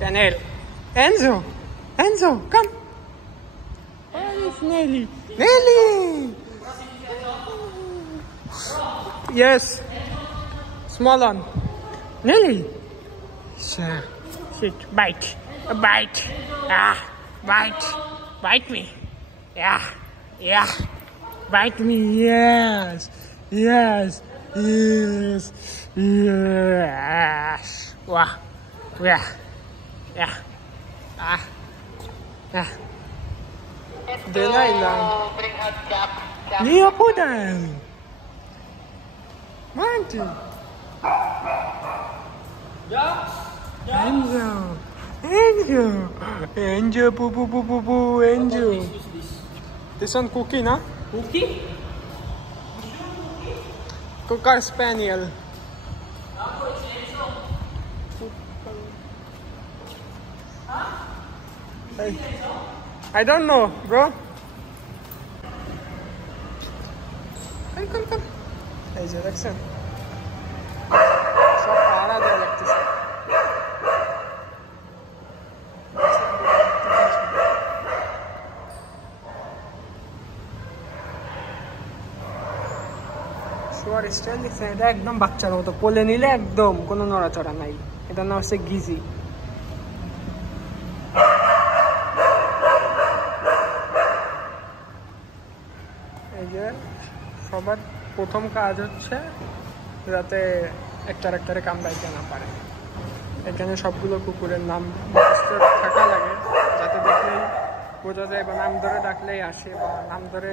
Canel. Enzo. Enzo, come. Where is Nelly? Nelly! Yes. Small one. Nelly. Sure. Sit. Bite. A bite. Ah. Bite. Bite me. Yeah. Yeah. Bite me. Yes. Yes. Yes. Yes. Wow. Yeah. Yeah. Ah. Yeah. Delilah. Leo Pudan. Monty. Enzo. Enzo. Enzo. Boo boo boo boo boo. Enzo. This one Cookie, na? Cookie? Cocker Spaniel. I don't know, bro. Come. Hey, Jackson. So far, I don't like this. Sure, still it's একদম বাচ্চার মতো কোলে নিলে একদম কোনো নড়াচড়া নাই। এটা নাম হচ্ছে গিজি। এই যে সবার প্রথম কাজ হচ্ছে যাতে একটারে কামড়াইতে না পারে। এখানে সবগুলো কুকুরের নাম মুখস্থ থাকা লাগে, যাতে দেখলেই বোঝা যায় বা নাম ধরে ডাকলেই আসে, বা নাম ধরে।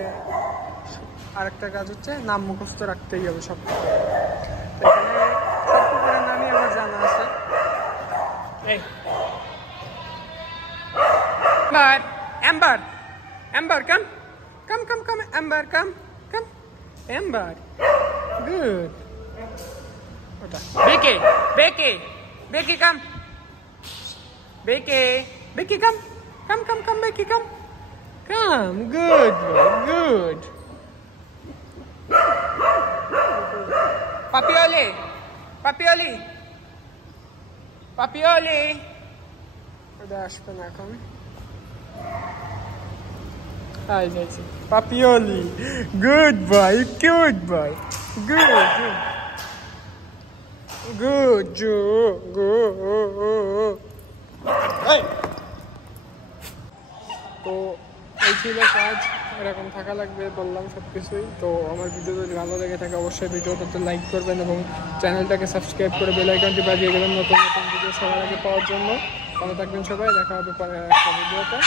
আরেকটা কাজ হচ্ছে নাম মুখস্থ রাখতেই হবে সব কুকুরের। এখানে সব কুকুরের নামই আমার জানা আছে। এই Amber, Amber, come, Amber, come, Amber, good. Becky, come, Becky, come, Becky, come, good, good. Papioli. ওটা আসবে না এখন। Papioli, good boy, cute boy, good, good. Hey. তো এই ছিল কাজ, এরকম থাকা লাগবে বললাম সবকিছুই। তো আমার ভিডিও যদি ভালো লেগে থাকে অবশ্যই ভিডিওটাতে লাইক করবেন এবং চ্যানেলটাকে সাবস্ক্রাইব করে বেল আইকনটি বাজিয়ে দেবেন নতুন ভিডিও সবার আগে পাওয়ার জন্য। ভালো থাকবেন সবাই, দেখা হবে পরের একটা ভিডিওতে।